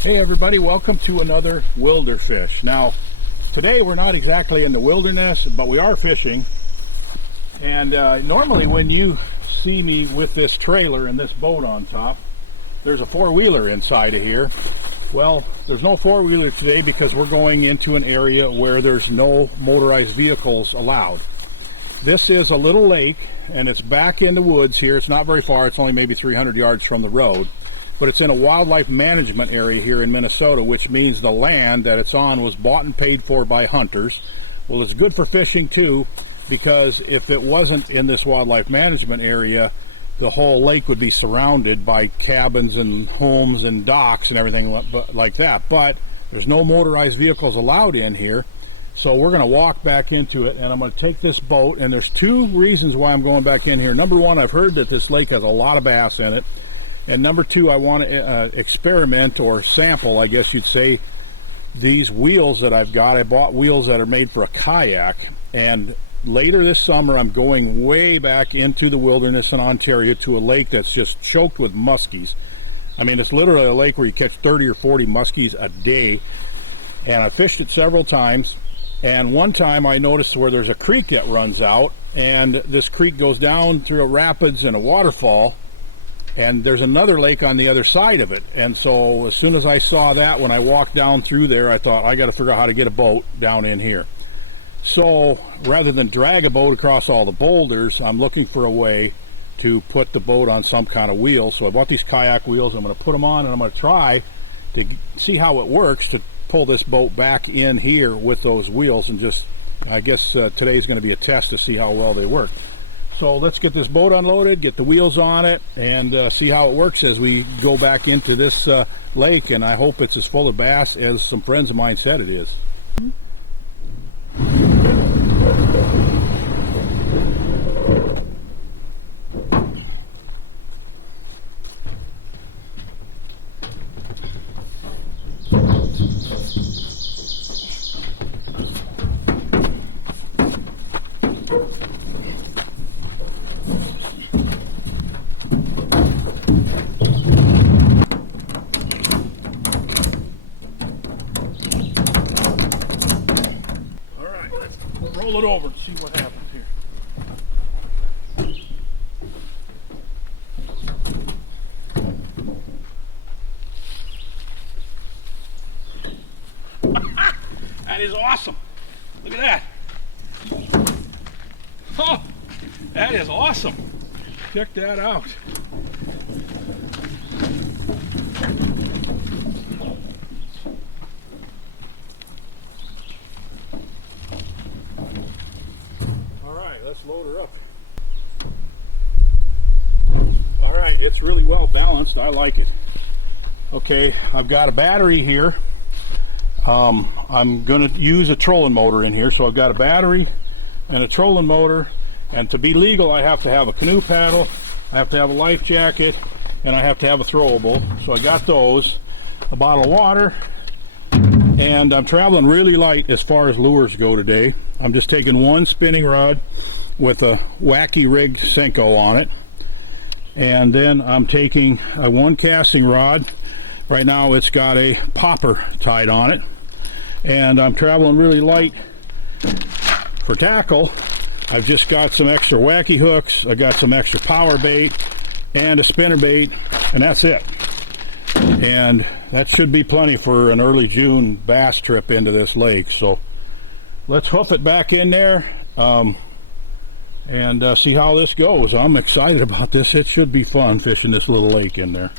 Hey everybody, welcome to another Wilder Fish. Now, today we're not exactly in the wilderness, but we are fishing. And normally when you see me with this trailer and this boat on top, there's a four-wheeler inside of here. Well, there's no four-wheeler today because we're going into an area where there's no motorized vehicles allowed. This is a little lake, and it's back in the woods here. It's not very far. It's only maybe 300 yards from the road. But it's in a wildlife management area here in Minnesota, which means the land that it's on was bought and paid for by hunters. Well, it's good for fishing too, because if it wasn't in this wildlife management area, the whole lake would be surrounded by cabins and homes and docks and everything like that. But there's no motorized vehicles allowed in here, so we're going to walk back into it, and I'm going to take this boat. And there's two reasons why I'm going back in here. Number one, I've heard that this lake has a lot of bass in it. And number two, I want to experiment or sample, I guess you'd say, these wheels that I've got. I bought wheels that are made for a kayak, and later this summer I'm going way back into the wilderness in Ontario to a lake that's just choked with muskies. I mean, it's literally a lake where you catch 30 or 40 muskies a day, and I fished it several times. And one time I noticed where there's a creek that runs out, and this creek goes down through a rapids and a waterfall, and there's another lake on the other side of it. And so as soon as I saw that, when I walked down through there, I thought, I got to figure out how to get a boat down in here. So rather than drag a boat across all the boulders, I'm looking for a way to put the boat on some kind of wheel. So I bought these kayak wheels. I'm going to put them on, and I'm going to try to see how it works to pull this boat back in here with those wheels. And just, I guess today's going to be a test to see how well they work. So let's get this boat unloaded, get the wheels on it, and see how it works as we go back into this lake. And I hope it's as full of bass as some friends of mine said it is. Roll it over and see what happens here. That is awesome. Look at that. Oh, that is awesome. Check that out. Let's load her up. All right, it's really well balanced. I like it. Okay, I've got a battery here. I'm going to use a trolling motor in here, so I've got a battery and a trolling motor. And to be legal, I have to have a canoe paddle, I have to have a life jacket, and I have to have a throwable. So I got those, a bottle of water, and I'm traveling really light as far as lures go today. I'm just taking one spinning rod with a wacky rig Senko on it, and then I'm taking a one casting rod. Right now it's got a popper tied on it, and I'm traveling really light for tackle. I've just got some extra wacky hooks, I got some extra power bait and a spinner bait, and that's it. And that should be plenty for an early June bass trip into this lake. So let's hoof it back in there and see how this goes. I'm excited about this. It should be fun fishing this little lake in there.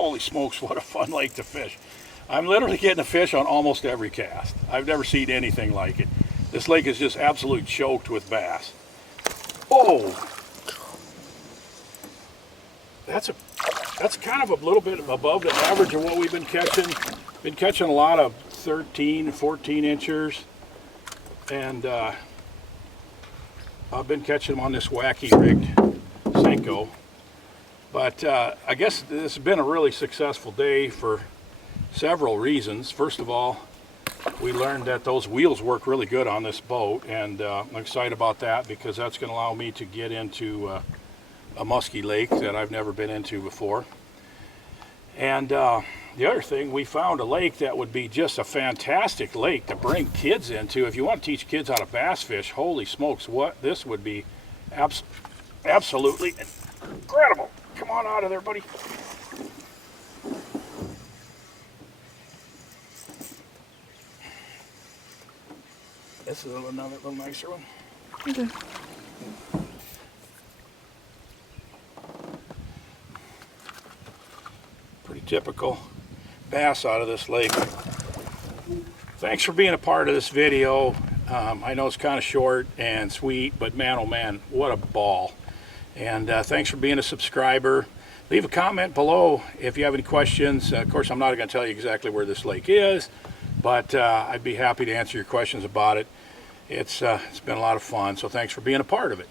Holy smokes, what a fun lake to fish. I'm literally getting a fish on almost every cast. I've never seen anything like it. This lake is just absolutely choked with bass. Oh! That's kind of a little bit above the average of what we've been catching. Been catching a lot of 13, 14 inchers. And I've been catching them on this wacky rigged Senko. But I guess this has been a really successful day for several reasons. First of all, we learned that those wheels work really good on this boat, and I'm excited about that because that's going to allow me to get into a musky lake that I've never been into before. And the other thing, we found a lake that would be just a fantastic lake to bring kids into. If you want to teach kids how to bass fish, holy smokes, what this would be absolutely incredible. Come on out of there, buddy. This is another little nicer one. Okay. Pretty typical bass out of this lake. Thanks for being a part of this video. I know it's kind of short and sweet, but man, oh man, what a ball. And thanks for being a subscriber. Leave a comment below if you have any questions. Of course, I'm not going to tell you exactly where this lake is, but I'd be happy to answer your questions about it. It's been a lot of fun, so thanks for being a part of it.